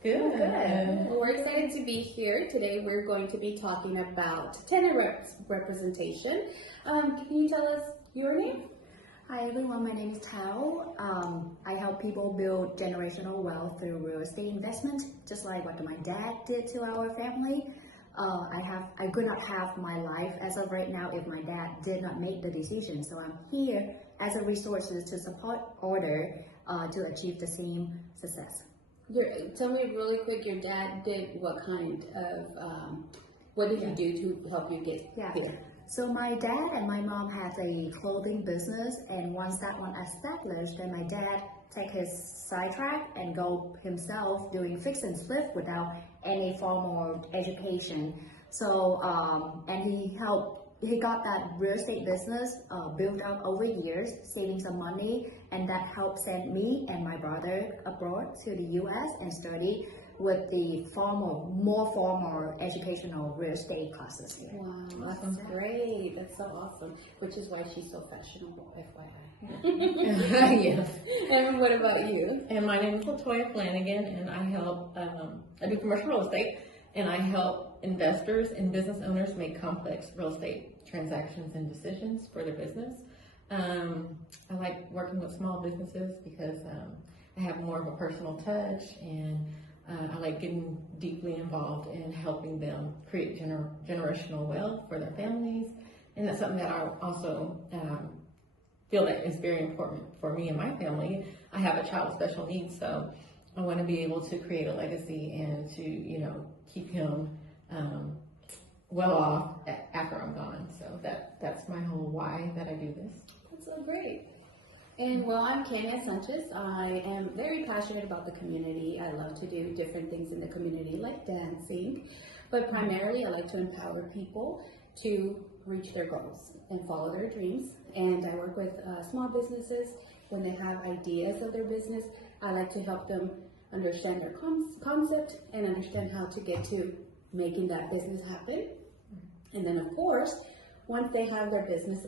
Good. Well, we're excited to be here. Today we're going to be talking about tenant representation. Can you tell us your name? Hi everyone, my name is Tao. I help people build generational wealth through real estate investment, just like what my dad did to our family. I could not have my life as of right now if my dad did not make the decision. So I'm here as a resource to support order to achieve the same success. Tell me really quick, your dad did what kind of, what did he do to help you get here? So my dad and my mom have a clothing business, and once that one established, then my dad take his sidetrack and go himself doing fix and flip without any formal education. So and he got that real estate business built up over years, saving some money, and that helped send me and my brother abroad to the US and study with the more formal educational real estate classes here. Wow, that's great. That's so awesome. Which is why she's so fashionable, FYI. Yes. And what about you? And my name is Latoya Flanagan, and I help, I do commercial real estate, and I help investors and business owners make complex real estate transactions and decisions for their business. I like working with small businesses because I have more of a personal touch, and I like getting deeply involved in helping them create generational wealth for their families. And that's something that I also feel that is very important for me and my family. I have a child with special needs, so I want to be able to create a legacy and to, keep him well off after I'm gone. So that's my whole why that I do this. That's so great. And well, I'm Kenya Sanchez. I am very passionate about the community. I love to do different things in the community like dancing, but primarily I like to empower people to reach their goals and follow their dreams. And I work with small businesses when they have ideas of their business. I like to help them understand their concept and understand how to get to making that business happen. And then of course, once they have their business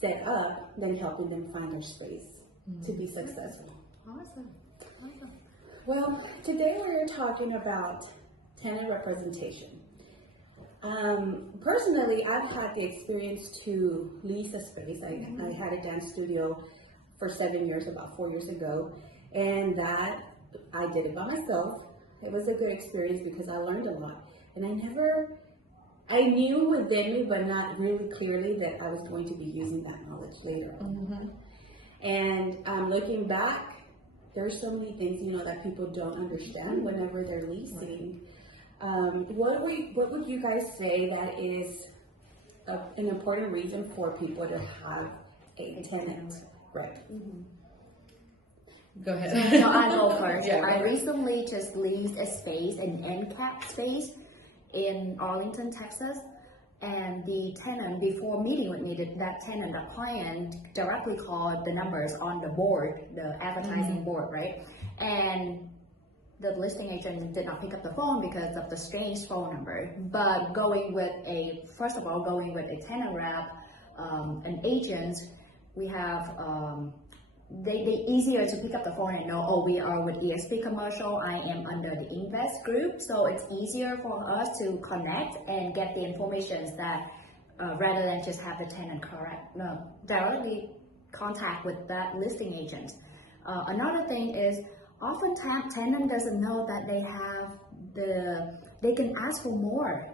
set up, then helping them find their space to be successful. Awesome. Well, today we're talking about tenant representation. Personally, I've had the experience to lease a space. I had a dance studio for 7 years, about 4 years ago, and that I did it by myself. It was a good experience because I learned a lot, and I knew within me, but not really clearly, that I was going to be using that knowledge later on. And looking back, there's so many things, that people don't understand whenever they're leasing. What would you guys say that is an important reason for people to have a tenant rep? Go ahead. So I go first. Yeah, I recently just leased a space, an NCAP space in Arlington, Texas. And the tenant, before meeting with me, that tenant, the client directly called the numbers on the board, the advertising board, right? And the listing agent did not pick up the phone because of the strange phone number. But first of all, going with a tenant rep, an agent, we have, they easier to pick up the phone and know, we are with ESP Commercial, I am under the Invest Group, so it's easier for us to connect and get the information that rather than just have the tenant directly contact with that listing agent. Another thing is, oftentimes tenant doesn't know that they can ask for more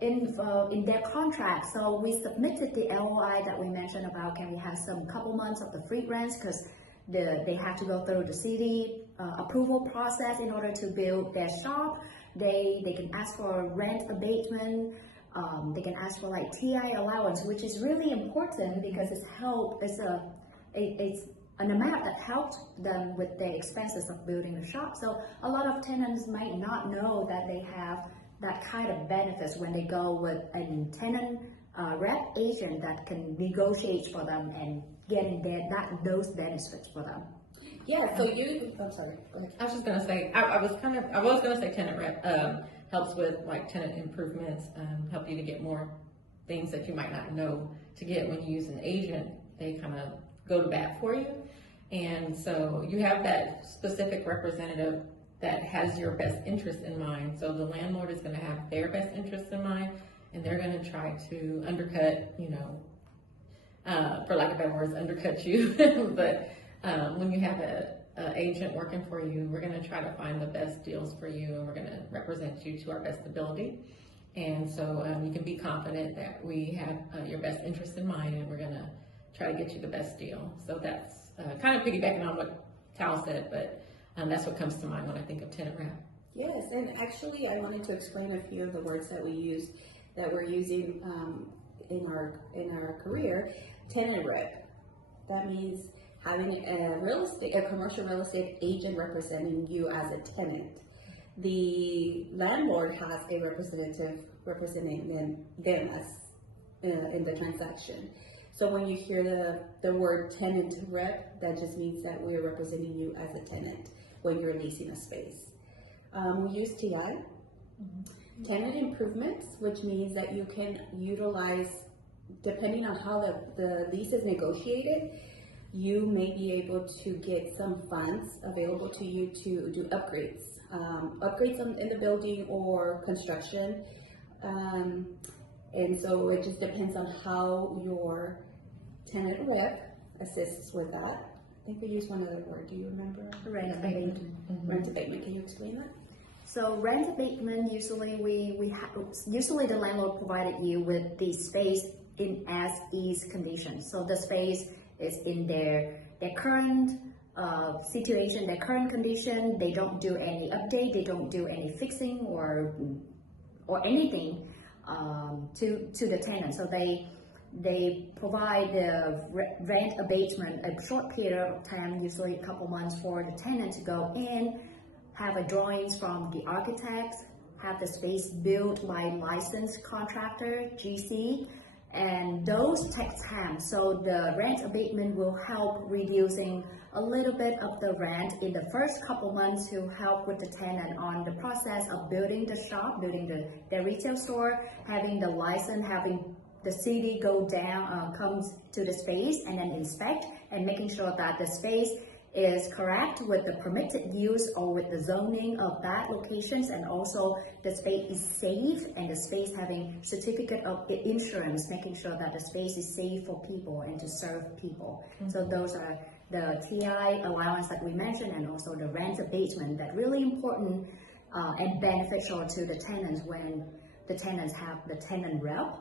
in their contract. So we submitted the LOI that we mentioned about, can we have some couple months of the free rents, because they have to go through the city approval process in order to build their shop. They can ask for rent abatement. They can ask for like TI allowance, which is really important because it's an amount that helps them with the expenses of building the shop. So a lot of tenants might not know that they have that kind of benefits when they go with a tenant rep agent that can negotiate for them and getting those benefits for them. Yeah, so I'm sorry, go ahead. I was just gonna say, I was gonna say tenant rep helps with like tenant improvements, help you to get more things that you might not know to get. When you use an agent, they kind of go to bat for you. And so you have that specific representative that has your best interest in mind. So the landlord is gonna have their best interest in mind, and they're gonna try to undercut, for lack of better words, undercut you. But when you have a agent working for you, we're gonna try to find the best deals for you, and we're gonna represent you to our best ability. And so you can be confident that we have your best interest in mind, and we're gonna try to get you the best deal. So that's kind of piggybacking on what Tal said, but that's what comes to mind when I think of tenant rep. Yes, and actually I wanted to explain a few of the words that we're using in our career. Tenant rep, that means having a commercial real estate agent representing you as a tenant. The landlord has a representative representing them as in the transaction. So when you hear the word tenant rep, that just means that we're representing you as a tenant when you're leasing a space. We use TI, tenant improvements, which means that you can utilize, depending on how the lease is negotiated, you may be able to get some funds available to you to do upgrades. In the building or construction. And so it just depends on how your tenant rep assists with that. I think we used one other word. Do you remember? Rent abatement. Rent abatement. Can you explain that? So rent abatement, usually usually the landlord provided you with the space in as is condition. So the space is in their current situation, their current condition. They don't do any update, they don't do any fixing or anything to the tenant. So they provide the rent abatement a short period of time, usually a couple months, for the tenant to go in, have a drawings from the architect, have the space built by licensed contractor, GC, and those take time. So the rent abatement will help reducing a little bit of the rent in the first couple months to help with the tenant on the process of building the shop, building the retail store, having the license, having the city go down, comes to the space and then inspect, and making sure that the space is correct with the permitted use or with the zoning of that locations, and also the space is safe, and the space having certificate of insurance, making sure that the space is safe for people and to serve people. So those are the TI allowance that we mentioned, and also the rent abatement that really important and beneficial to the tenants when the tenants have the tenant rep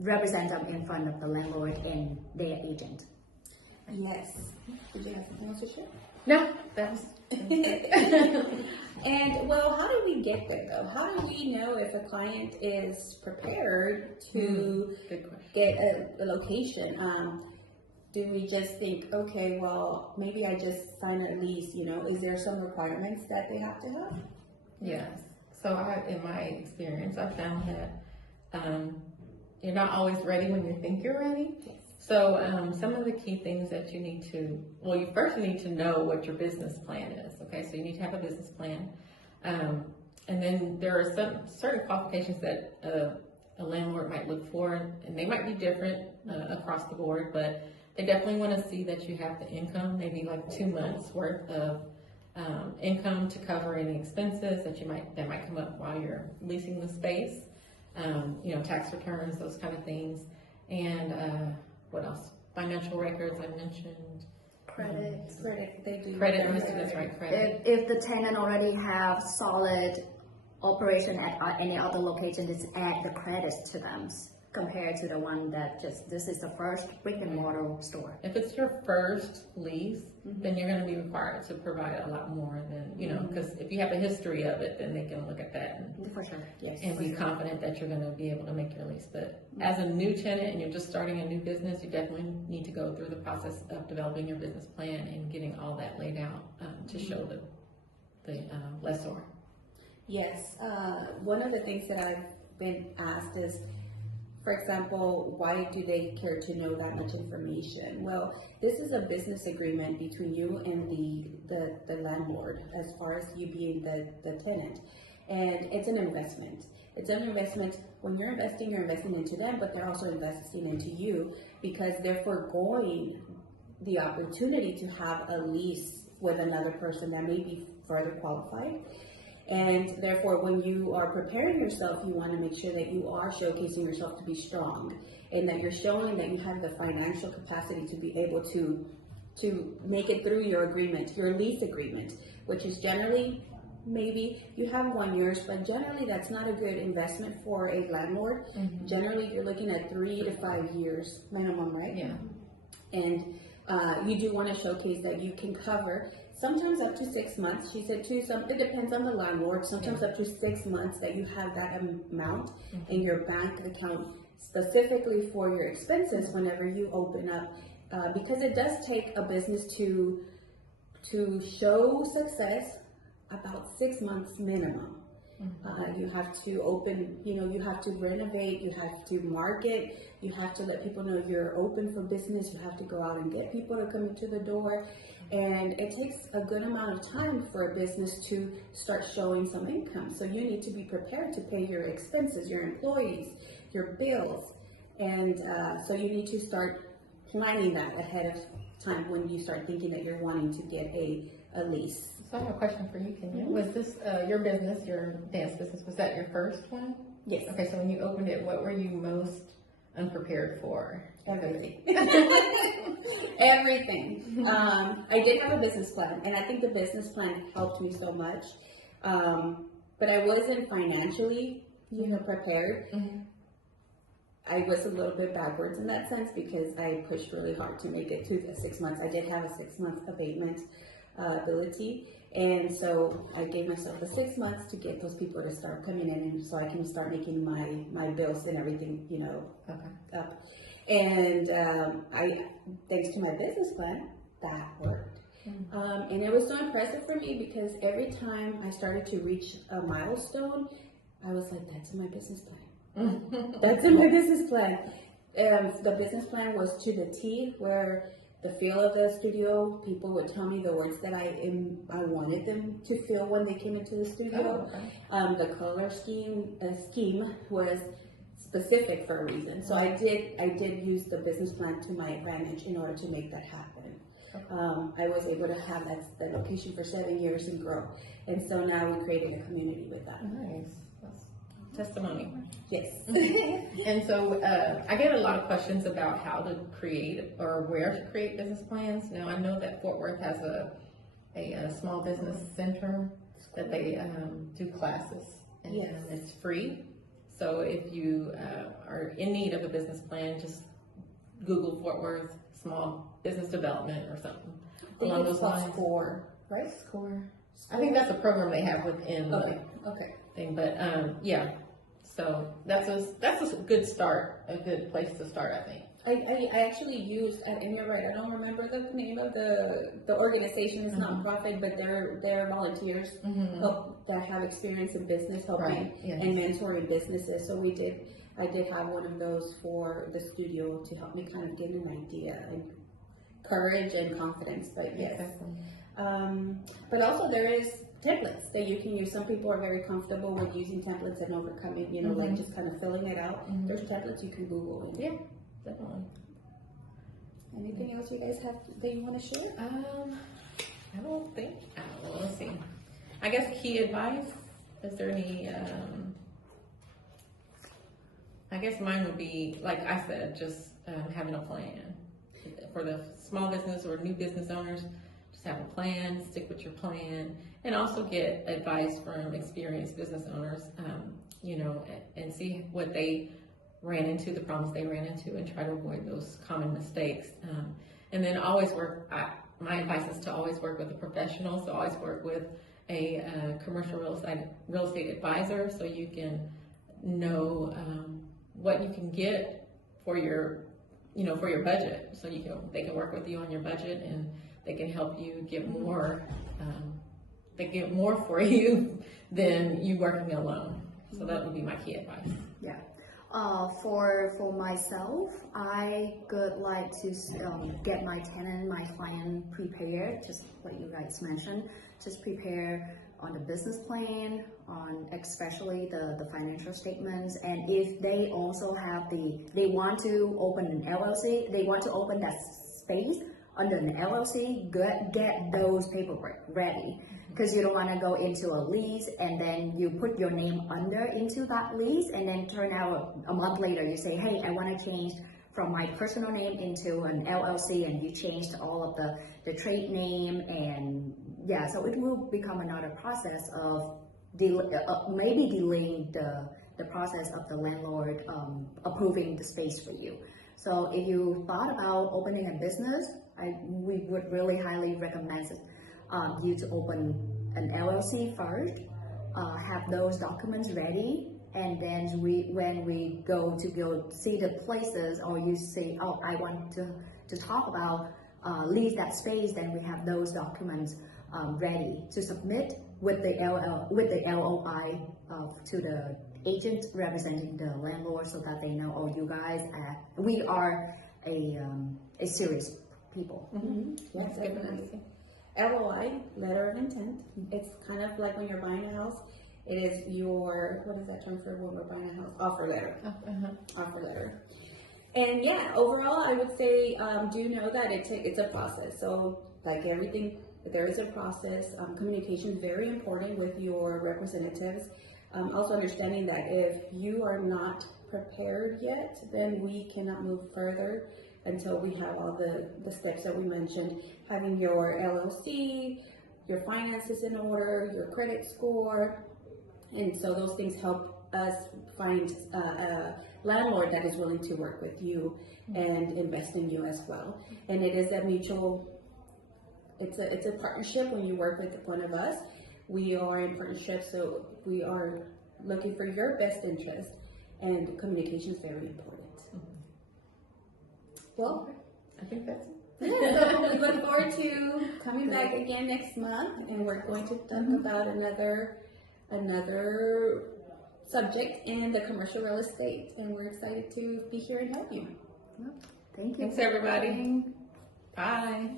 represent them in front of the landlord and their agent. Yes. Did you have something else to share? No, that's And well, how do we get there though? How do we know if a client is prepared to get a location? Do we just think, okay, well, maybe I just sign a lease, is there some requirements that they have to have? Yes. So in my experience, I found that you're not always ready when you think you're ready. Yes. So some of the key things that you need to, you first need to know what your business plan is. Okay, so you need to have a business plan. And then there are some certain qualifications that a landlord might look for, and they might be different across the board, but they definitely want to see that you have the income, maybe like 2 months worth of income to cover any expenses that might come up while you're leasing the space. Tax returns, those kind of things. And what else? Financial records, I mentioned. Credit. They do. Credit, that's right, credit. If the tenant already have solid operation at any other location, just add the credits to them compared to the one that this is the first brick and mortar store. If it's your first lease, then you're going to be required to provide a lot more than, because if you have a history of it, then they can look at that For sure. Yes. and be confident that you're going to be able to make your lease. But as a new tenant and you're just starting a new business, you definitely need to go through the process of developing your business plan and getting all that laid out to show the lessor. Yes. One of the things that I've been asked is, for example, why do they care to know that much information? Well, this is a business agreement between you and the landlord, as far as you being the tenant. And it's an investment. It's an investment. When you're investing into them, but they're also investing into you, because they're foregoing the opportunity to have a lease with another person that may be further qualified. And therefore, when you are preparing yourself, you want to make sure that you are showcasing yourself to be strong and that you're showing that you have the financial capacity to be able to make it through your agreement, your lease agreement, which is generally, maybe you have 1 year, but generally that's not a good investment for a landlord. Generally, you're looking at 3 to 5 years minimum, right? Yeah. And you do want to showcase that you can cover sometimes up to 6 months. She said too, it depends on the landlord, sometimes up to 6 months that you have that amount in your bank account specifically for your expenses whenever you open up, because it does take a business to show success about 6 months minimum. You have to open, you have to renovate, you have to market, you have to let people know you're open for business, you have to go out and get people to come into the door. And it takes a good amount of time for a business to start showing some income. So you need to be prepared to pay your expenses, your employees, your bills. And so you need to start planning that ahead of time when you start thinking that you're wanting to get a lease. So I have a question for you, Kenya. Was this your business, your dance business, was that your first one? Yes. Okay, so when you opened it, what were you most unprepared for? Everything. Everything. I did have a business plan, and I think the business plan helped me so much. But I wasn't financially, prepared. I was a little bit backwards in that sense because I pushed really hard to make it to the 6 months. I did have a 6 month abatement ability, and so I gave myself the 6 months to get those people to start coming in, and so I can start making my bills and everything, up. And thanks to my business plan, that worked. And it was so impressive for me because every time I started to reach a milestone, I was like, that's in my business plan. That's in my business plan. The business plan was to the T, where the feel of the studio, people would tell me the words that I wanted them to feel when they came into the studio. The color scheme was specific for a reason. So I did use the business plan to my advantage in order to make that happen. I was able to have that location for 7 years and grow. And so now we created a community with that. Nice. Testimony. Yes. And so I get a lot of questions about how to create or where to create business plans. Now I know that Fort Worth has a small business center that they do classes, and it's free. So if you are in need of a business plan, just Google Fort Worth small business development or something along those lines. SCORE, right? SCORE. I think that's a program they have within Okay. thing, but yeah. So that's a good start, a good place to start, I think. I actually used, and you're right, I don't remember the name of the organization. It's nonprofit, but they're volunteers that have experience in business helping and mentoring businesses. So I did have one of those for the studio to help me kind of get an idea and courage and confidence. But yes, but also there is templates that you can use. Some people are very comfortable with using templates and overcoming, like just kind of filling it out. There's templates you can Google. Yeah, definitely. Anything else you guys have that you want to share? I don't think. Let's see. I guess key advice. Is there any? I guess mine would be, like I said, just having a plan for the small business or new business owners. Just have a plan, stick with your plan, and also get advice from experienced business owners, and see what they ran into, the problems they ran into, and try to avoid those common mistakes. And then always my advice is to always work with a professional, so always work with a commercial real estate advisor, so you can know what you can get for your budget, so they can work with you on your budget, and they can help you get more. They get more for you than you working alone. So that would be my key advice. Yeah. For myself, I would like to get my tenant, my client prepared, just what you guys mentioned. Just prepare on the business plan, on especially the financial statements, and if they also have they want to open an LLC, they want to open that space under an LLC, get those paperwork ready. Because you don't want to go into a lease and then you put your name under into that lease and then turn out a month later you say, hey, I want to change from my personal name into an LLC, and you changed all of the trade name, and yeah, so it will become another process of maybe delaying the process of the landlord approving the space for you. So if you thought about opening a business, we would really highly recommend you to open an LLC first, have those documents ready, and then when we go see the places, or you say, oh, I want to talk about lease that space, then we have those documents ready to submit with the LOI to the agent representing the landlord, so that they know, oh, you guys, we are a serious people. Yes, definitely. LOI, letter of intent. It's kind of like when you're buying a house. It is your, what is that term for when we're buying a house? Offer letter. Offer letter. And yeah, overall, I would say do know that it's a process. So like everything, there is a process. Communication is very important with your representatives. Also understanding that if you are not prepared yet, then we cannot move further until we have all the steps that we mentioned. Having your LLC, your finances in order, your credit score. And so those things help us find a landlord that is willing to work with you and invest in you as well. And it is a mutual, it's a partnership when you work with one of us. We are in partnership, so we are looking for your best interest, and communication is very important. Well, I think that's it. So we look forward to coming back again next month, and we're going to talk about another subject in the commercial real estate, and we're excited to be here and help you. Thank you. Thanks, everybody. Bye.